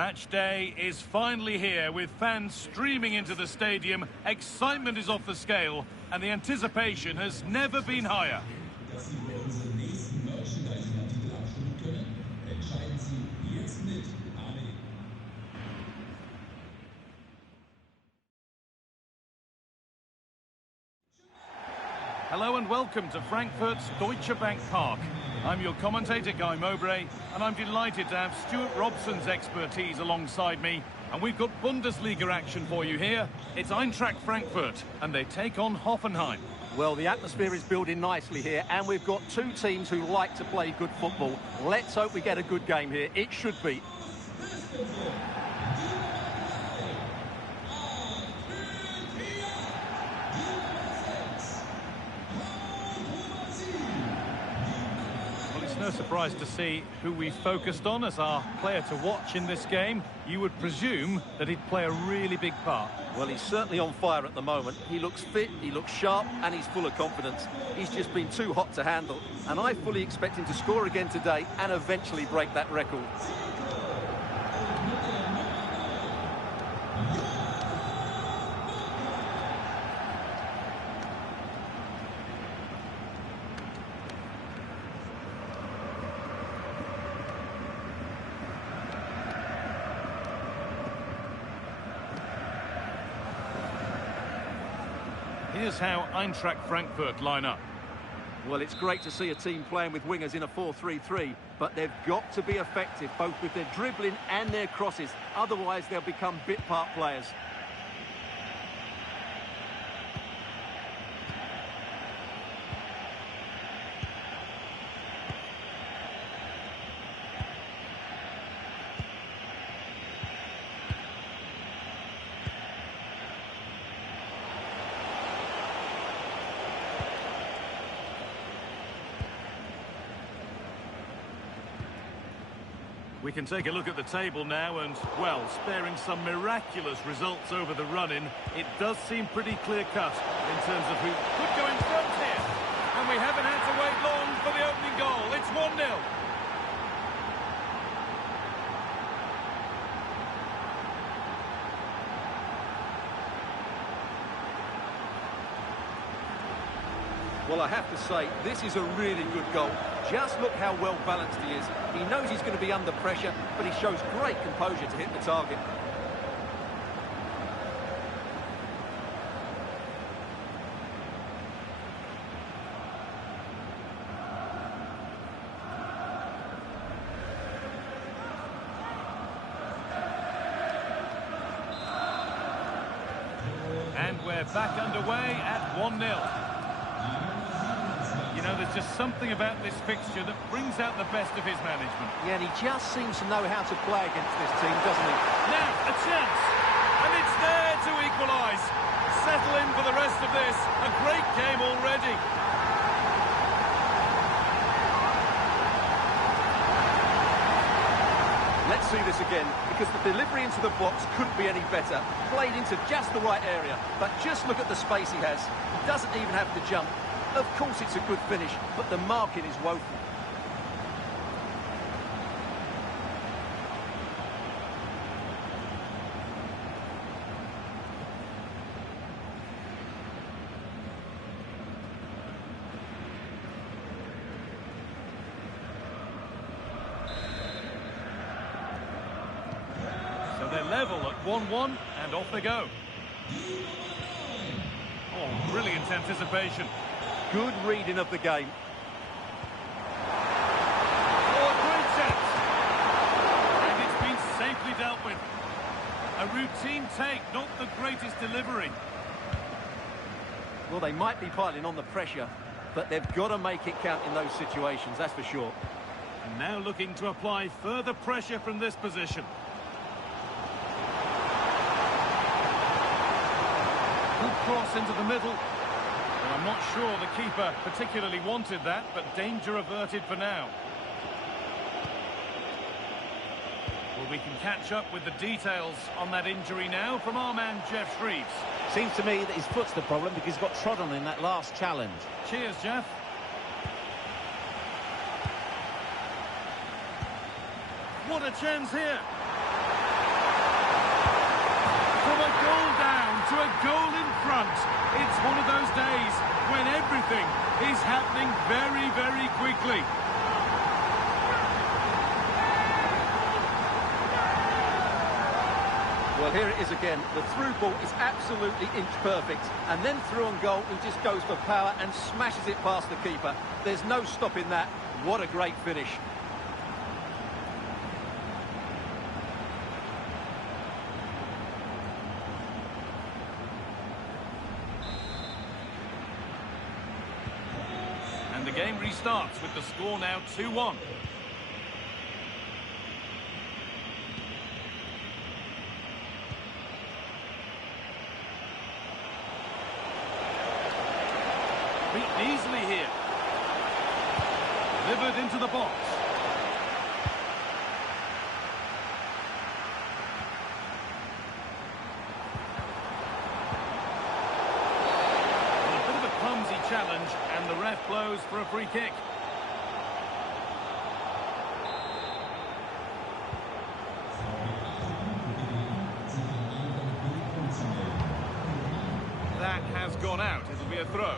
Match day is finally here with fans streaming into the stadium. Excitement is off the scale and the anticipation has never been higher. Dass Sie bei unserem nächsten Merchandising-Artikel abstimmen können, entscheiden Sie jetzt mit. Amen. Hello and welcome to Frankfurt's Deutsche Bank Park. I'm your commentator, Guy Mowbray, and I'm delighted to have Stuart Robson's expertise alongside me. And we've got Bundesliga action for you here. It's Eintracht Frankfurt, and they take on Hoffenheim. Well, the atmosphere is building nicely here, and we've got two teams who like to play good football. Let's hope we get a good game here. It should be. No surprise to see who we focused on as our player to watch in this game. You would presume that he'd play a really big part. Well, he's certainly on fire at the moment. He looks fit, he looks sharp, and he's full of confidence. He's just been too hot to handle, and I fully expect him to score again today and eventually break that record. Here's how Eintracht Frankfurt line up. Well, it's great to see a team playing with wingers in a 4-3-3, but they've got to be effective, both with their dribbling and their crosses. Otherwise, they'll become bit-part players. We can take a look at the table now and, well, sparing some miraculous results over the run-in, it does seem pretty clear-cut in terms of who could go in front here. And we haven't had to wait long for the opening goal. It's 1-0. Well, I have to say, this is a really good goal. Just look how well balanced he is. He knows he's going to be under pressure, but he shows great composure to hit the target. And we're back underway at 1-0. You know, there's just something about this fixture that brings out the best of his management. Yeah, and he just seems to know how to play against this team, doesn't he? Now, a chance! And it's there to equalise. Settle in for the rest of this. A great game already. Let's see this again, because the delivery into the box couldn't be any better. Played into just the right area, but just look at the space he has. He doesn't even have to jump. Of course it's a good finish, but the marking is woeful. So they're level at 1-1, and off they go. Oh, brilliant anticipation. Good reading of the game. Oh, great chance. And it's been safely dealt with. A routine take, not the greatest delivery. Well, they might be piling on the pressure, but they've got to make it count in those situations, that's for sure. And now looking to apply further pressure from this position. Good cross into the middle. Well, I'm not sure the keeper particularly wanted that, but danger averted for now. Well, we can catch up with the details on that injury now from our man Jeff Shreves. Seems to me that his foot's the problem because he got trod on in that last challenge. Cheers, Jeff. What a chance here. a goal down to a goal in front. It's one of those days when everything is happening very, very quickly. Well, here it is again. The through ball is absolutely inch perfect. And then through on goal, he just goes for power and smashes it past the keeper. There's no stopping that. What a great finish. And the game restarts with the score now 2-1. Beaten easily here. Delivered into the box. A bit of a clumsy challenge, and the ref blows for a free kick. That has gone out. It'll be a throw.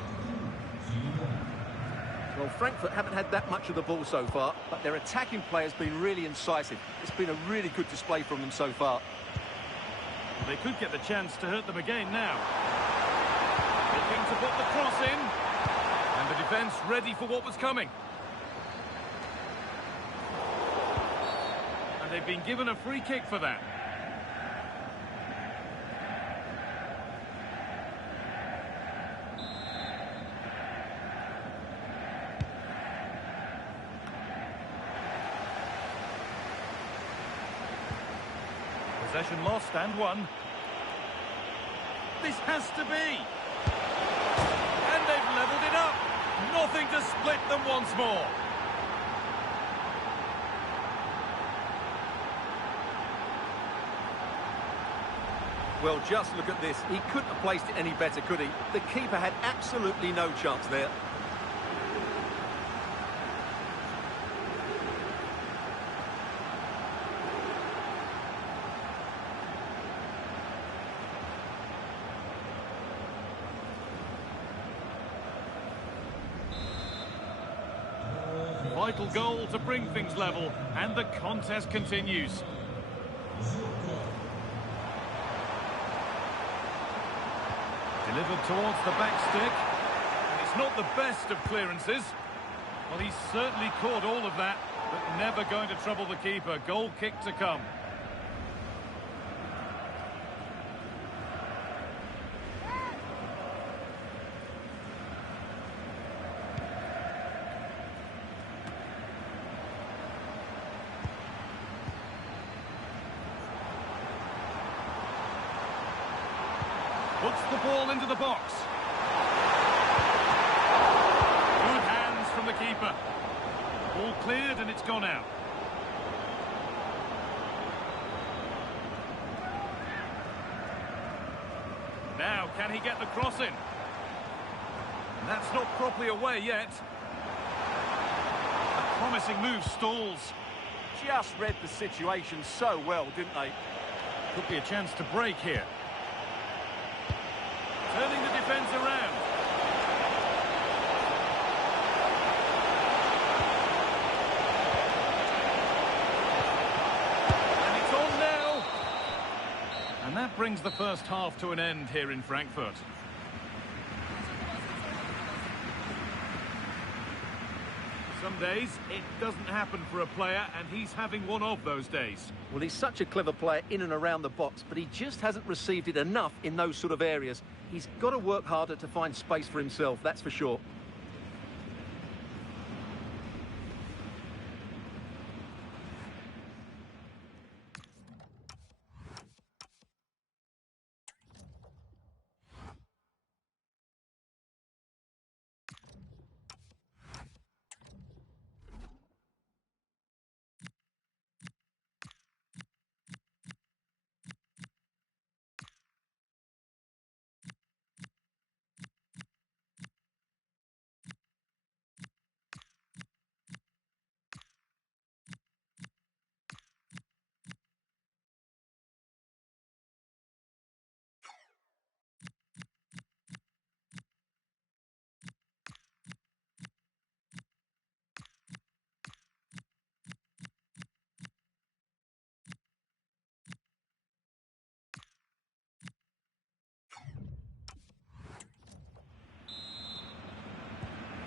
Well, Frankfurt haven't had that much of the ball so far, but their attacking play has been really incisive. It's been a really good display from them so far. They could get the chance to hurt them again now. Looking to put the cross in. And the defence ready for what was coming. And they've been given a free kick for that. Possession lost and won. This has to be. And they've levelled it up. Nothing to split them once more. Well, just look at this. He couldn't have placed it any better, could he? The keeper had absolutely no chance there. Vital goal to bring things level, and the contest continues. Delivered towards the back stick. And it's not the best of clearances. Well, he's certainly caught all of that, but never going to trouble the keeper. Goal kick to come. Puts the ball into the box. Good hands from the keeper. Ball cleared and it's gone out. Now, can he get the cross in? And that's not properly away yet. A promising move stalls. Just read the situation so well, didn't they? Could be a chance to break here. Turning the defence around. And it's on now. And that brings the first half to an end here in Frankfurt. Some days it doesn't happen for a player, and he's having one of those days. Well, he's such a clever player in and around the box, but he just hasn't received it enough in those sort of areas. He's got to work harder to find space for himself, that's for sure.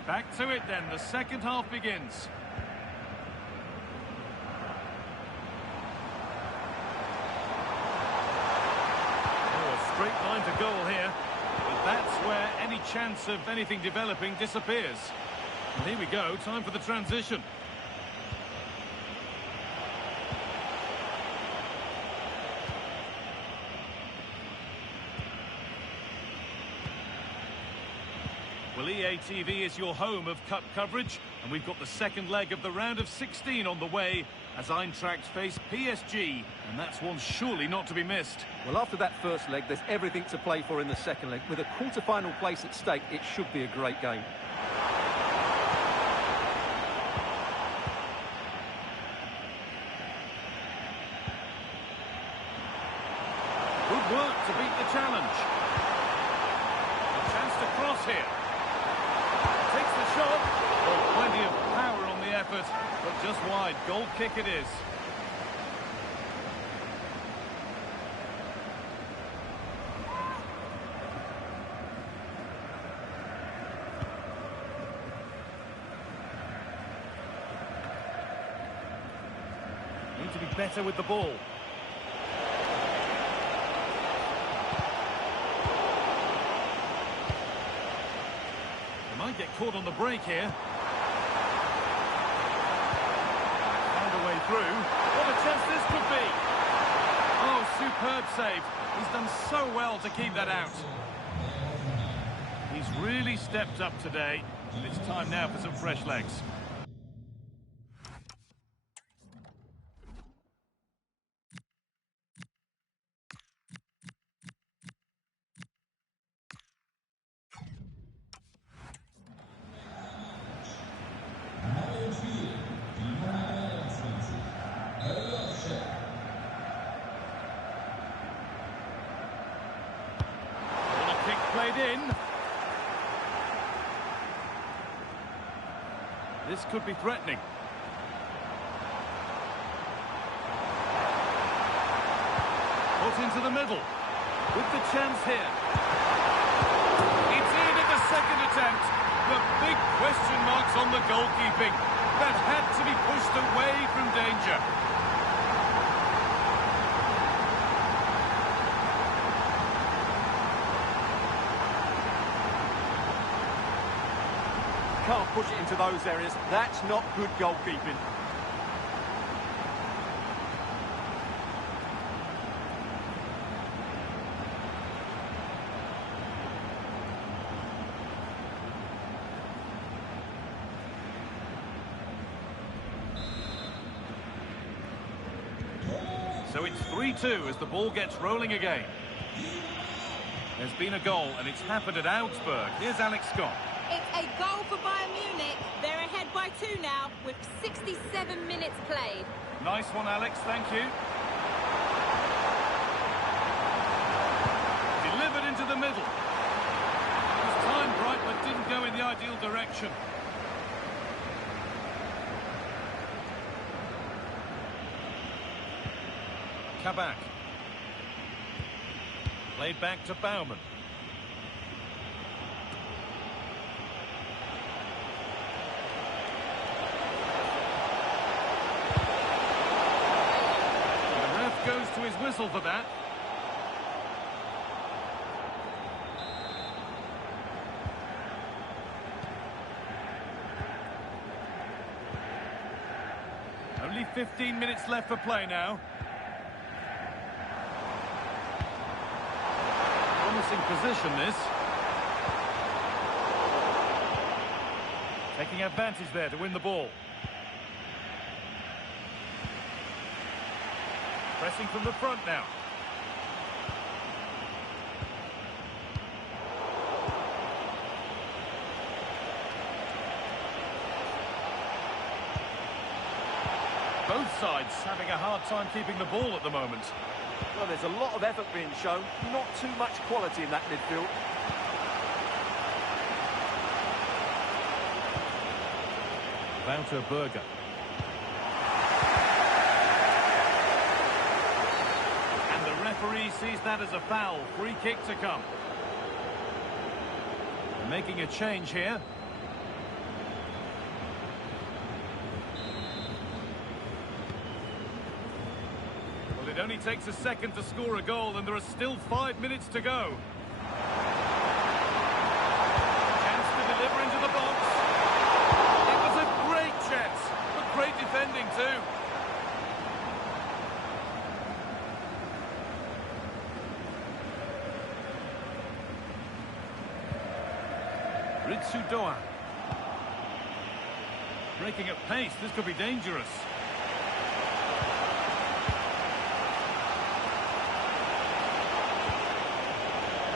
Back to it then, the second half begins. Oh, a straight line to goal here. But that's where any chance of anything developing disappears. And here we go, time for the transition. Well, EA TV is your home of cup coverage, and we've got the second leg of the round of 16 on the way as Eintracht face PSG, and that's one surely not to be missed. Well, after that first leg, there's everything to play for in the second leg. With a quarter-final place at stake, it should be a great game. Good work to beat the challenge. A chance to cross here. Takes the shot. Oh, plenty of power on the effort, but just wide. Goal kick it is. Need to be better with the ball. Might get caught on the break here. Found a way through. What a chance this could be. Oh, superb save. He's done so well to keep that out. He's really stepped up today. And it's time now for some fresh legs. Played in. This could be threatening. Put into the middle. With the chance here. It's in at the second attempt. The big question marks on the goalkeeping. That had to be pushed away from danger. Can't push it into those areas. That's not good goalkeeping. So it's 3-2 as the ball gets rolling again. There's been a goal and it's happened at Augsburg. Here's Alex Scott. It's a goal for Bayern Munich. They're ahead by 2 now with 67 minutes played. Nice one, Alex. Thank you. Delivered into the middle. It was timed right, but didn't go in the ideal direction. Kabak. Played back to Baumann. Goes to his whistle for that. Only 15 minutes left for play now. Promising position this. Taking advantage there to win the ball. Pressing from the front now. Both sides having a hard time keeping the ball at the moment. Well, there's a lot of effort being shown, not too much quality in that midfield. Wouter Berger. Referee sees that as a foul. Free kick to come. They're making a change here. only takes a second to score a goal, and there are still 5 minutes to go. Chance to deliver into the box. It was a great chance, but great defending too. Ritsudoa. Breaking at pace, this could be dangerous.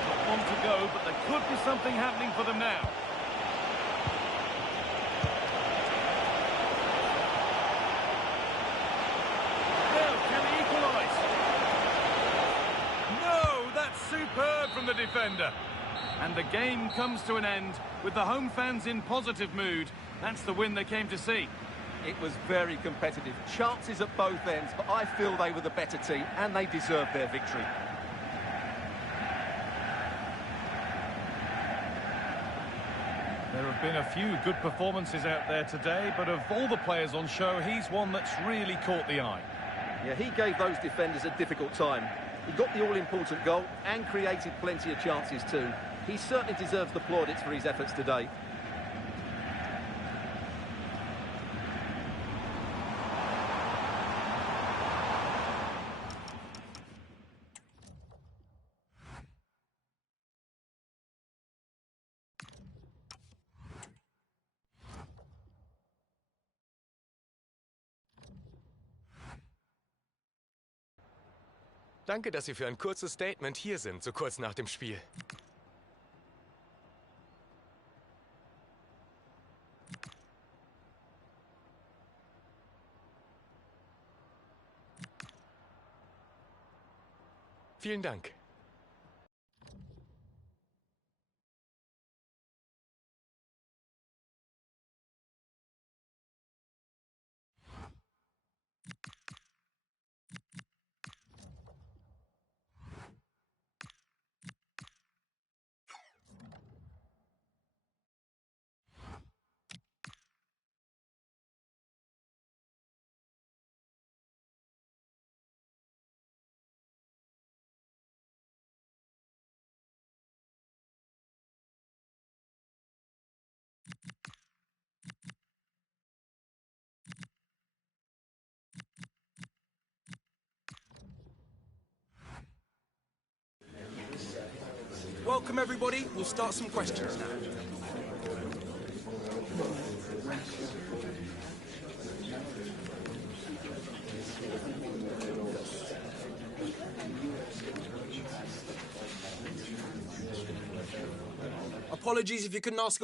Not long to go, but there could be something happening for them now. Now, can he equalise? No, that's superb from the defender. And the game comes to an end with the home fans in positive mood. That's the win they came to see. It was very competitive. Chances at both ends, but I feel they were the better team and they deserved their victory. There have been a few good performances out there today, but of all the players on show, he's one that's really caught the eye. Yeah, he gave those defenders a difficult time. He got the all-important goal and created plenty of chances too. He certainly deserves the plaudits for his efforts today. Danke, dass Sie für ein kurzes Statement hier sind, so kurz nach dem Spiel. Vielen Dank. Welcome everybody, we'll start some questions now. Apologies if you couldn't ask.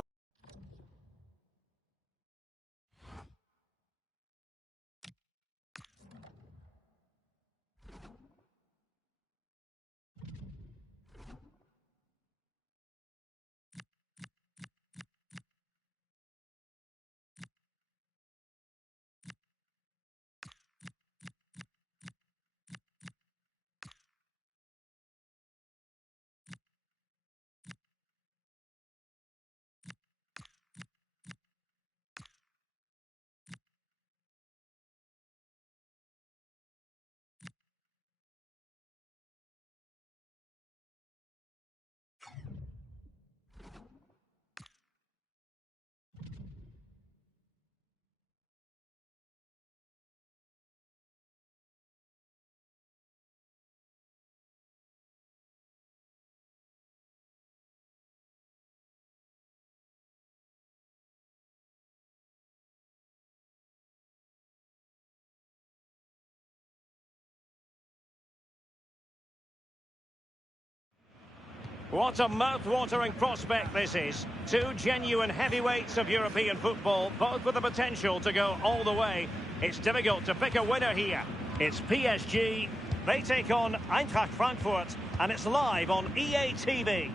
What a mouth-watering prospect this is. Two genuine heavyweights of European football, both with the potential to go all the way. It's difficult to pick a winner here. It's PSG. They take on Eintracht Frankfurt, and it's live on EA TV.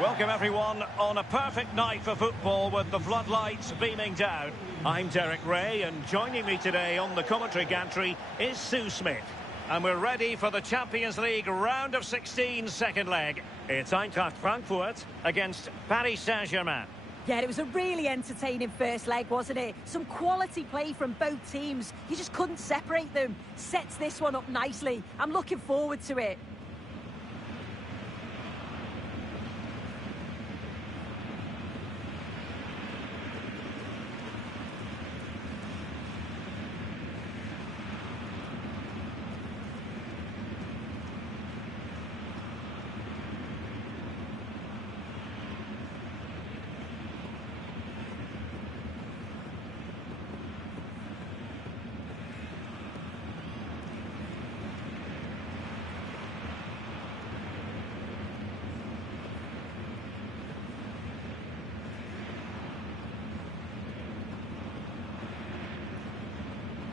Welcome everyone on a perfect night for football with the floodlights beaming down. I'm Derek Ray, and joining me today on the commentary gantry is Sue Smith. And we're ready for the Champions League round of 16 second leg. It's Eintracht Frankfurt against Paris Saint-Germain. Yeah, it was a really entertaining first leg, wasn't it? Some quality play from both teams. You just couldn't separate them. Sets this one up nicely. I'm looking forward to it.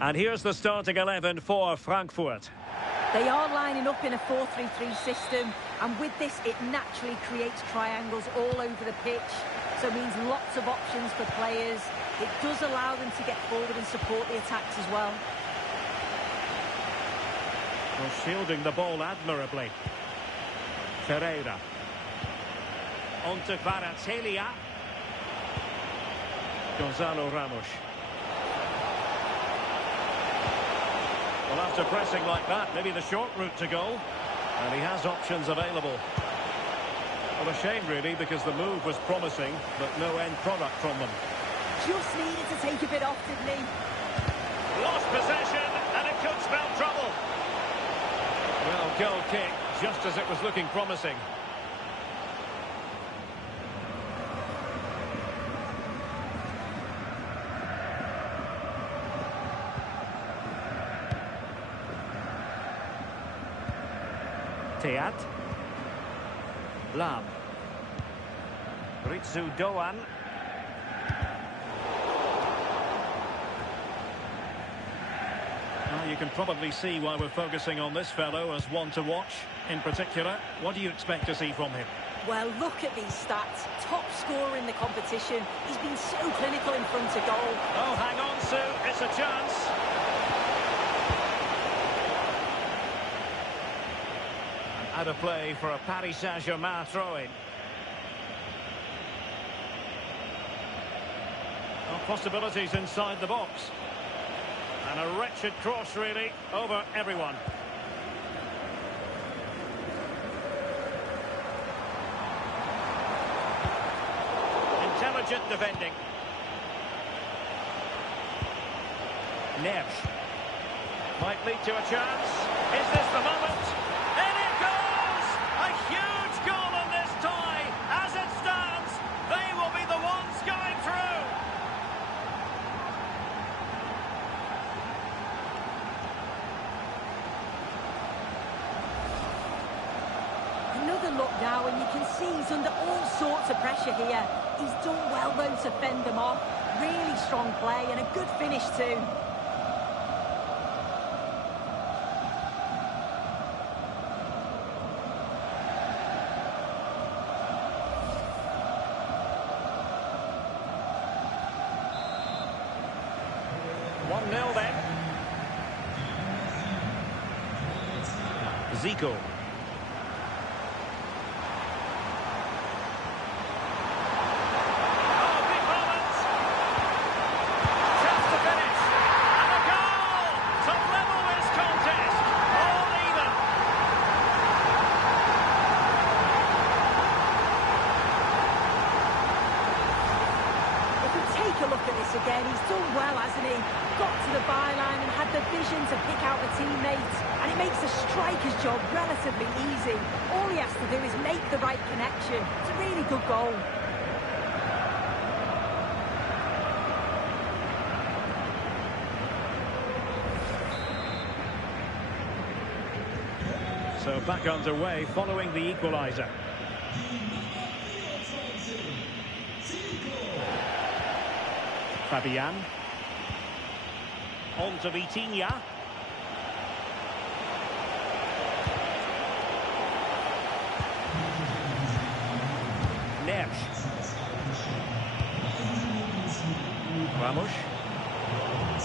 And here's the starting 11 for Frankfurt. They are lining up in a 4-3-3 system, and with this, it naturally creates triangles all over the pitch. So it means lots of options for players. It does allow them to get forward and support the attacks as well. Well, shielding the ball admirably. Carrera. On to Kvaratskhelia. Gonzalo Ramos. Well, after pressing like that, maybe the short route to goal. And he has options available. Well, a shame, really, because the move was promising, but no end product from them. Just needed to take a bit off, didn't he? Lost possession, and it could spell trouble. Well, goal kick, just as it was looking promising. Teat. Lam. Ritsu Doan. Well, you can probably see why we're focusing on this fellow as one to watch. In particular, what do you expect to see from him? Well, look at these stats. Top scorer in the competition. He's been so clinical in front of goal. Oh, hang on, Sue. It's a chance. Out of play for a Paris Saint-Germain throw-in. Well, possibilities inside the box. And a wretched cross, really, over everyone. Intelligent defending. Neves. Might lead to a chance. Is this the moment? In it goes! A huge goal on this tie. As it stands, they will be the ones going through. Another look now, and you can see he's under all sorts of pressure here. He's done well, though, to fend them off. Really strong play and a good finish, too. Then. Zico. Oh, big moment. Chance to finish. And a goal to level this contest. All even. If we take a look at this again, he's done well, hasn't he? Got to the byline and had the vision to pick out a teammate, and it makes the striker's job relatively easy. All he has to do is make the right connection. It's a really good goal. So back underway following the equaliser. Fabian. On to Vitinha. Neves. Ramos.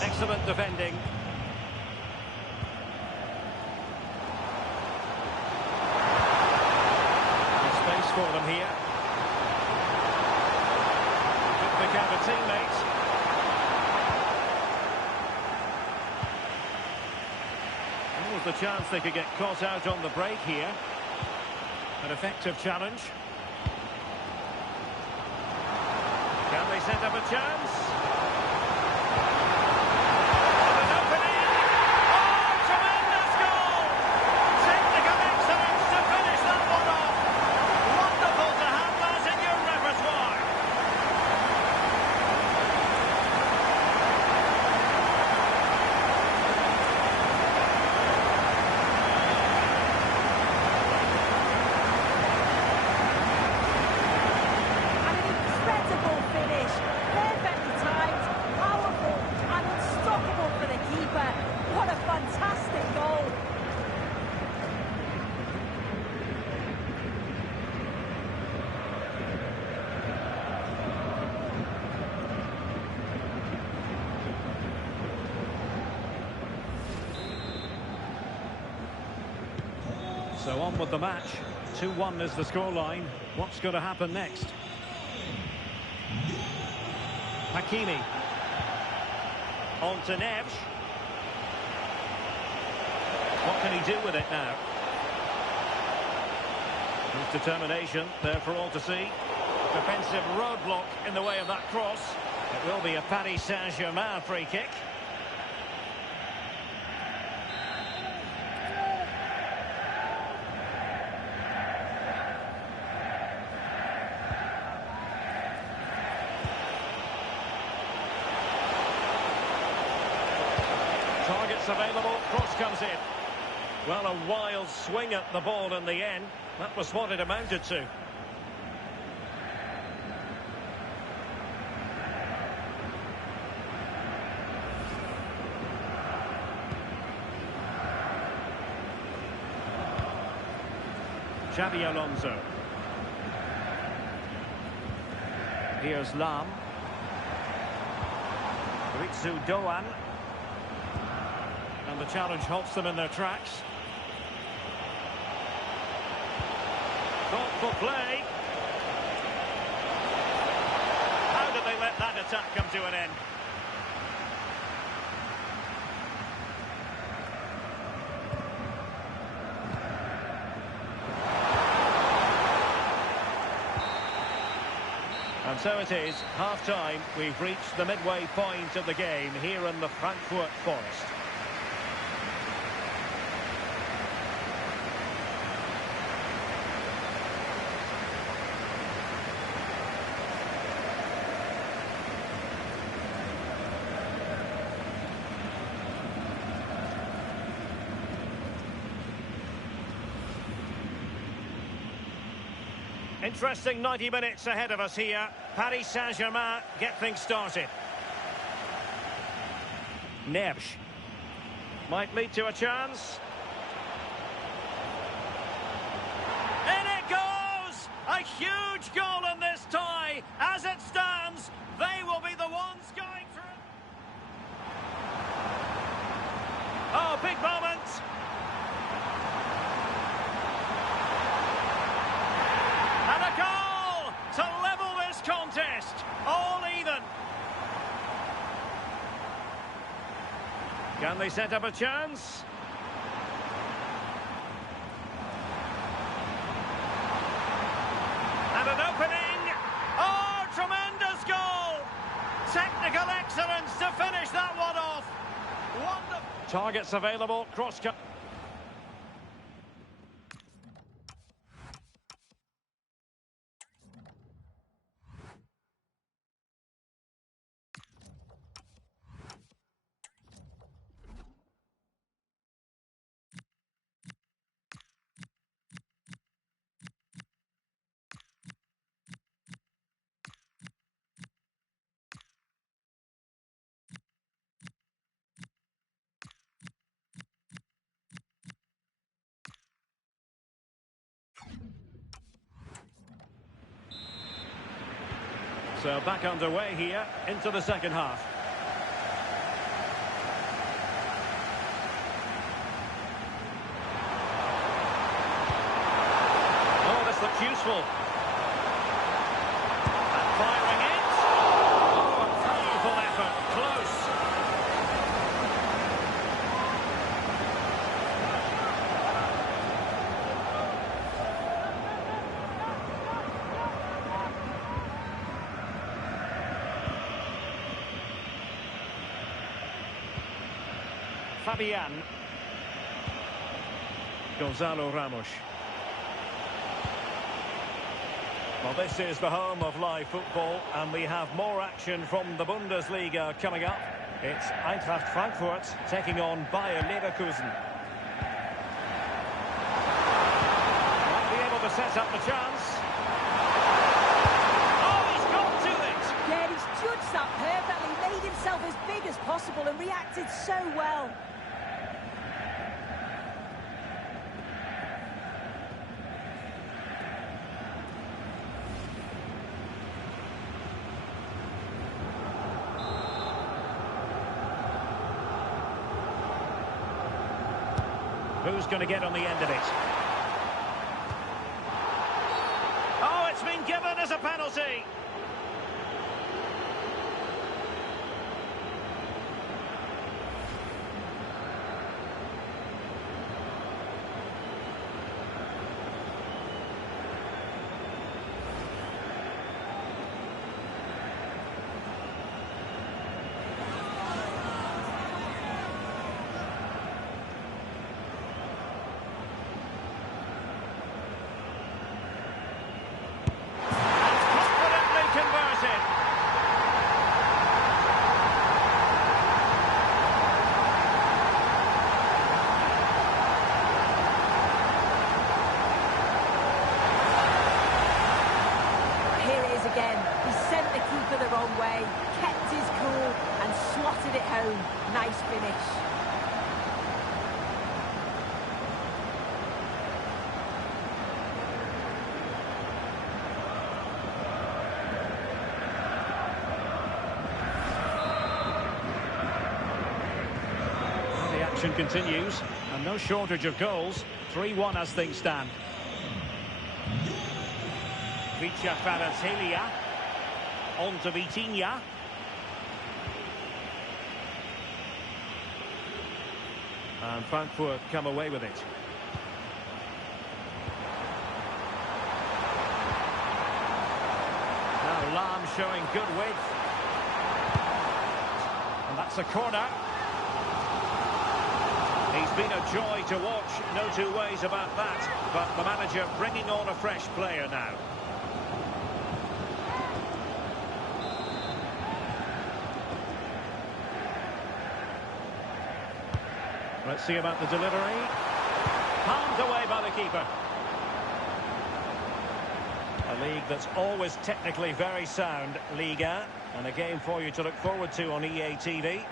Excellent defending. There's space for them here. teammate. There was the chance they could get caught out on the break here. An effective challenge. Can they set up a chance? An opening! Oh, tremendous goal! Technical excellence to finish that one off. Wonderful to have that in your repertoire. And an incredible finish. Perfectly timed, powerful and unstoppable for the keeper. What a fantastic goal. So on with the match. 2-1 is the scoreline. What's going to happen next? Hakimi. On to Neves. What can he do with it now? His determination there for all to see. Defensive roadblock in the way of that cross. It will be a Paris Saint-Germain free kick. Targets available, cross comes in. Well, a wild swing at the ball in the end. That was what it amounted to. Xabi Alonso. Here's Lam. Ritsu Doan. And the challenge halts them in their tracks. Thoughtful play. How did they let that attack come to an end? And so it is, half-time. We've reached the midway point of the game here in the Frankfurt Forest. Interesting 90 minutes ahead of us here. Paris Saint-Germain get things started. Neves. Might lead to a chance. In it goes! A huge goal in this tie. As it stands, they will be the ones going through. Oh, big moment. And a goal to level this contest. All even. Can they set up a chance? And an opening. Oh, tremendous goal. Technical excellence to finish that one off. Wonderful. Targets available. Cross-cut. So back underway here into the second half. Oh, this looks useful. And firing it. Oh, Fabian. Gonzalo Ramos. Well, this is the home of live football, and we have more action from the Bundesliga coming up. It's Eintracht Frankfurt taking on Bayer Leverkusen. Might be able to set up the chance. Oh, he's got to it! Yeah, he's judged that perfectly, made himself as big as possible and reacted so well. Who's going to get on the end of it? Oh, it's been given as a penalty. The wrong way, kept his cool and slotted it home. Nice finish. Well, the action continues and no shortage of goals. 3-1 as things stand. Vicha Kvaratskhelia. On to Vitinha. And Frankfurt come away with it. Now Lahm showing good width. And that's a corner. He's been a joy to watch, no two ways about that. But the manager bringing on a fresh player now. Let's see about the delivery. Palmed away by the keeper. A league that's always technically very sound, Liga. And a game for you to look forward to on EA TV.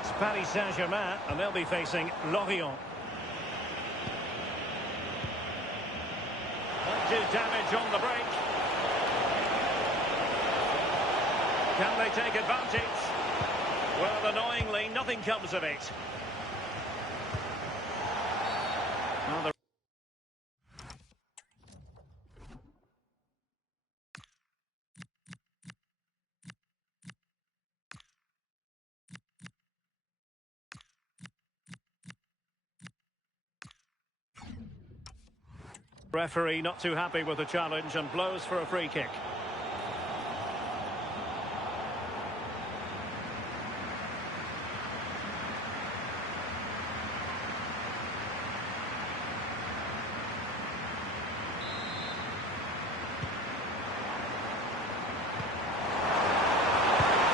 It's Paris Saint-Germain, and they'll be facing Lorient. Won't do damage on the break. Can they take advantage? Well, annoyingly, nothing comes of it. Referee not too happy with the challenge and blows for a free kick.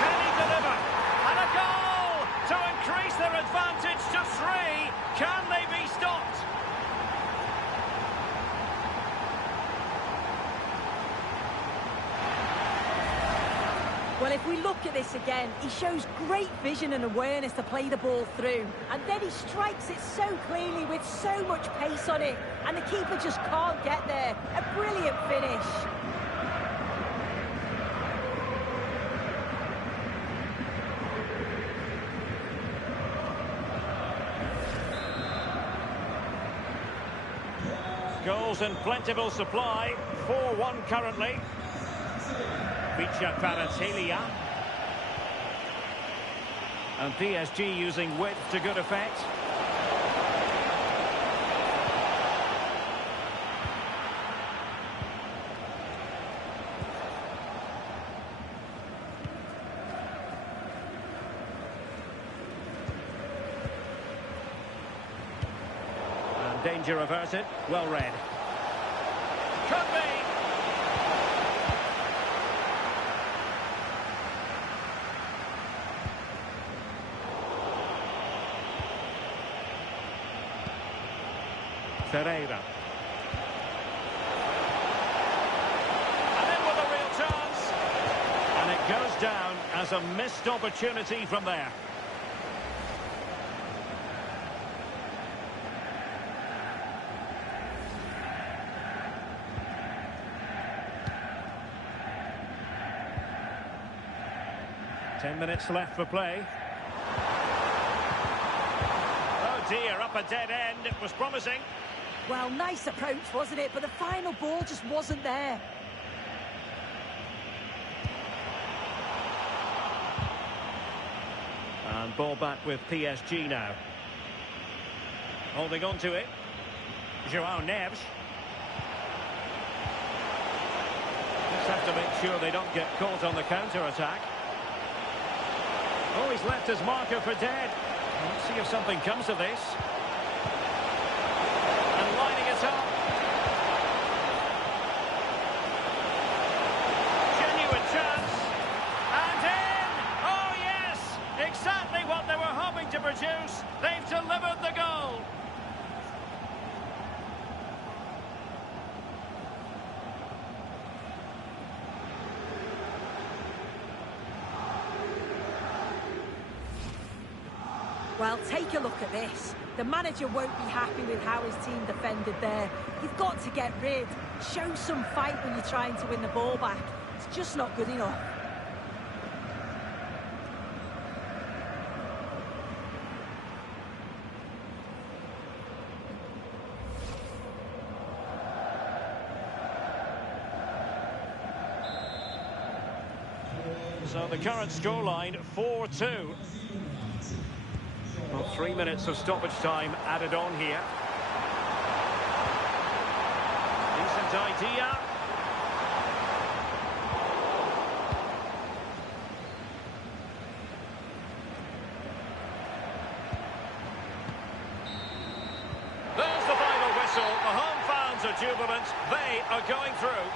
Can he deliver? And a goal to increase their advantage to 3. Can they be stopped? Well, if we look at this again, he shows great vision and awareness to play the ball through. And then he strikes it so cleanly with so much pace on it. And the keeper just can't get there. A brilliant finish. Goals in plentiful supply. 4-1 currently. Vicha Kvaratskhelia. And PSG using width to good effect. Danger averted. Well read. Could be. Ferreira. And in with a real chance. And it goes down as a missed opportunity from there. Ten minutes left for play. Oh dear, up a dead end. It was promising. Well, nice approach, wasn't it? But the final ball just wasn't there. And ball back with PSG now. Holding on to it. João Neves. Just have to make sure they don't get caught on the counter-attack. Oh, he's left his marker for dead. Let's see if something comes of this. And lining it up. Genuine chance. And in! Oh, yes! Exactly what they were hoping to produce. They've delivered the goal. Well, take a look at this. The manager won't be happy with how his team defended there. You've got to get rid. Show some fight when you're trying to win the ball back. It's just not good enough. So the current scoreline, 4-2. Well, 3 minutes of stoppage time added on here. Decent idea. There's the final whistle. The home fans are jubilant. They are going through.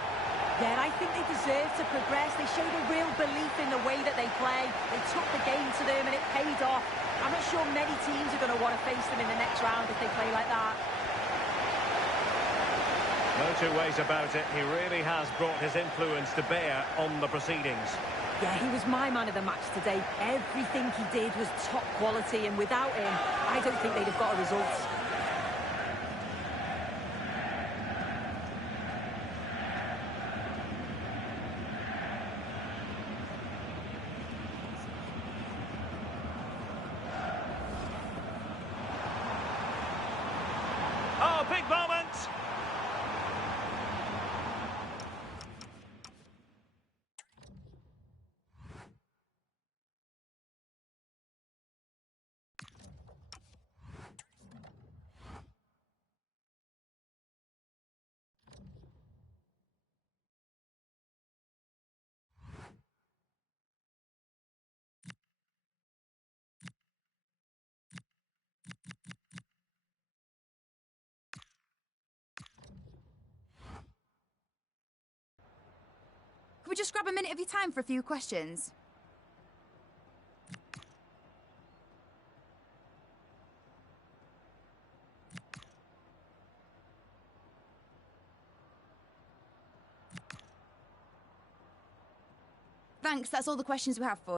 Yeah, and I think they deserve to progress. They showed a real belief in the way that they play. They took the game to them and it paid off. I'm not sure many teams are going to want to face them in the next round if they play like that. No two ways about it. He really has brought his influence to bear on the proceedings. Yeah, he was my man of the match today. Everything he did was top quality, and without him, I don't think they'd have got a result. Oh, big moment! Could we just grab a minute of your time for a few questions? Thanks, that's all the questions we have for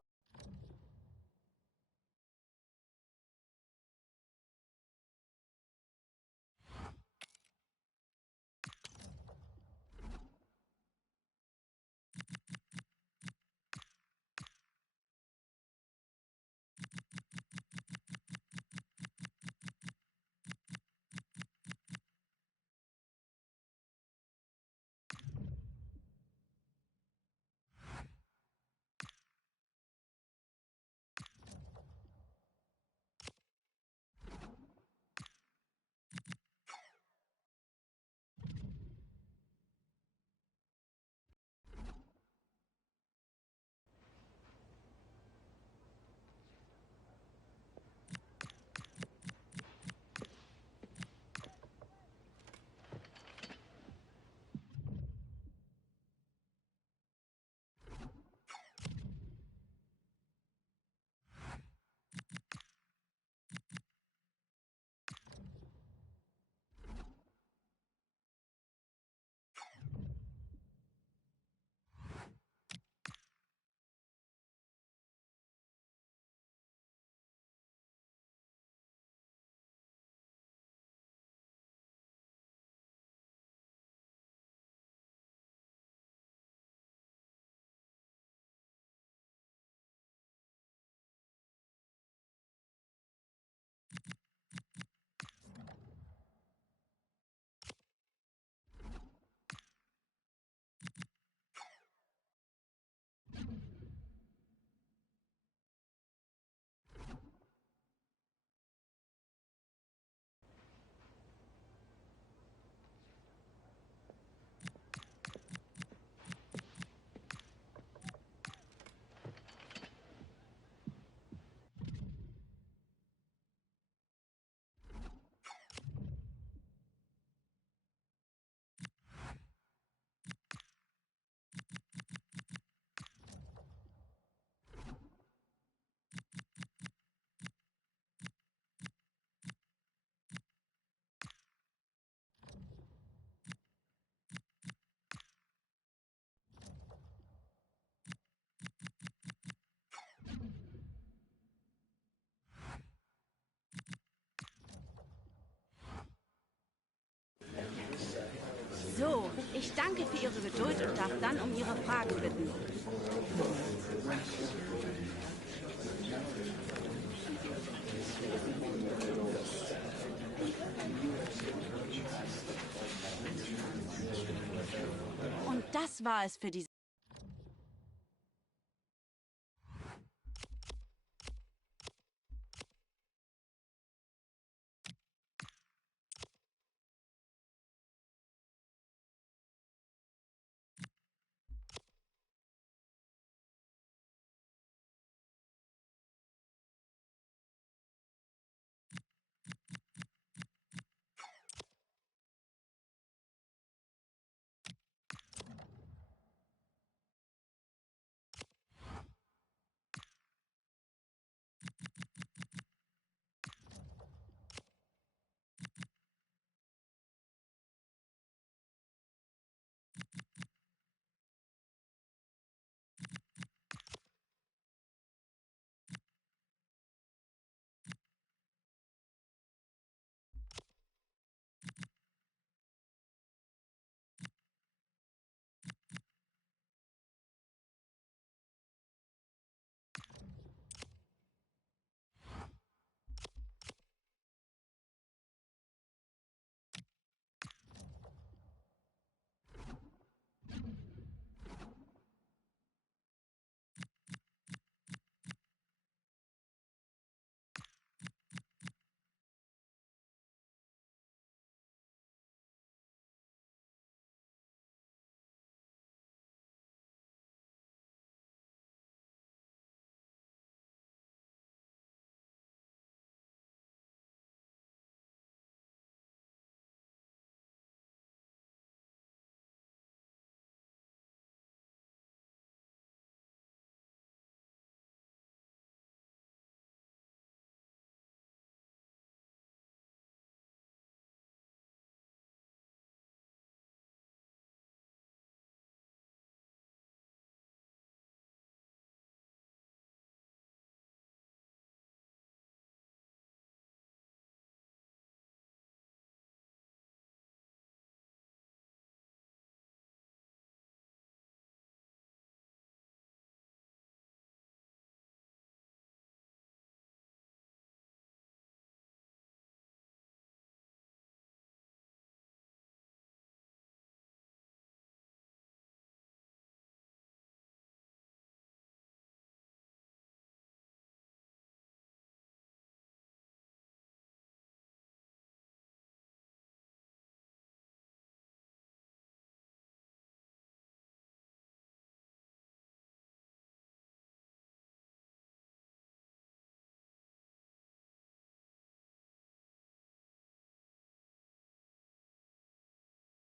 Ich danke für Ihre Geduld und darf dann um Ihre Fragen bitten. Und das war es für diese